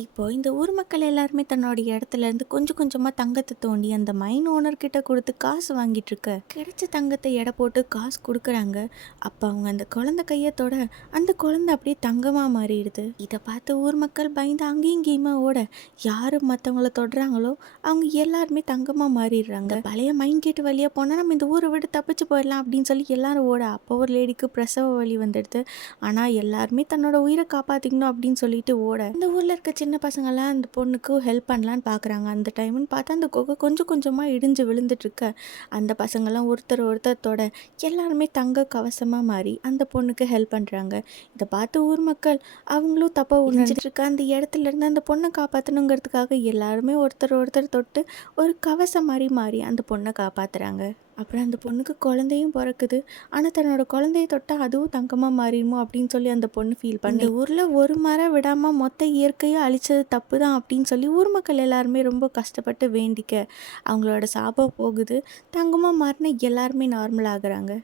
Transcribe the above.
இப்போ இந்த ஊர் மக்கள் எல்லாருமே தன்னுடைய இடத்துல இருந்து கொஞ்சம் கொஞ்சமா தங்கத்தை தோண்டி அந்த மைன் ஓனர் கிட்ட கொடுத்து காசு வாங்கிட்டு இருக்க கிடைச்ச தங்கத்தை எடை போட்டு காசு கொடுக்குறாங்க. அப்ப அவங்க அந்த குழந்தை கையை தொட அந்த குழந்தை அப்படியே தங்கமா மாறிடுது. இதை பார்த்து ஊர் மக்கள் பயந்து அங்கேயும் இங்கேயுமா ஓட யாரு மற்றவங்கள தொடுறாங்களோ அவங்க எல்லாருமே தங்கமா மாறிடுறாங்க. பழைய மைன் கேட் வழியா போனா நம்ம இந்த ஊரை விட்டு தப்பிச்சு போயிடலாம் அப்படின்னு சொல்லி எல்லாரும் ஓட அப்போ ஒரு லேடிக்கு பிரசவ வலி வந்துடுது. ஆனா எல்லாருமே தன்னோட உயிரை காப்பாத்திக்கணும் அப்படின்னு சொல்லிட்டு ஓட இந்த ஊர்ல இருக்க சின்ன பசங்கள்லாம் அந்த பொண்ணுக்கு ஹெல்ப் பண்ணலான்னு பார்க்குறாங்க. அந்த டைம்னு பார்த்தா அந்த குகை கொஞ்சம் கொஞ்சமாக இடிஞ்சு விழுந்துட்டுருக்க அந்த பசங்கள்லாம் ஒருத்தர் ஒருத்தர் தொட எல்லாருமே தங்க கவசமாக மாறி அந்த பொண்ணுக்கு ஹெல்ப் பண்ணுறாங்க. இதை பார்த்து ஊர் மக்கள் அவங்களும் தப்பாக உணர்ந்துட்டு இருக்க அந்த இடத்துல இருந்து அந்த பொண்ணை காப்பாற்றணுங்கிறதுக்காக எல்லாருமே ஒருத்தர் ஒருத்தர் தொட்டு ஒரு கவசம் மாதிரி மாறி அந்த பொண்ணை காப்பாற்றுறாங்க. அப்புறம் அந்த பொண்ணுக்கு குழந்தையும் பிறக்குது. ஆனால் தன்னோட குழந்தைய தொட்டால் அதுவும் தங்கமாக மாறிடுமோ அப்படின்னு சொல்லி அந்த பொண்ணு ஃபீல் பண்ணி இந்த ஊரில் ஒரு மரம் விடாமல் மொத்த இயற்கையும் அழிச்சது தப்பு தான் அப்படின்னு சொல்லி ஊர் மக்கள் எல்லாருமே ரொம்ப கஷ்டப்பட்டு வேண்டிக்க அவங்களோட சாபம் போகுது. தங்கமாக மாறின எல்லாருமே நார்மல் ஆகுறாங்க.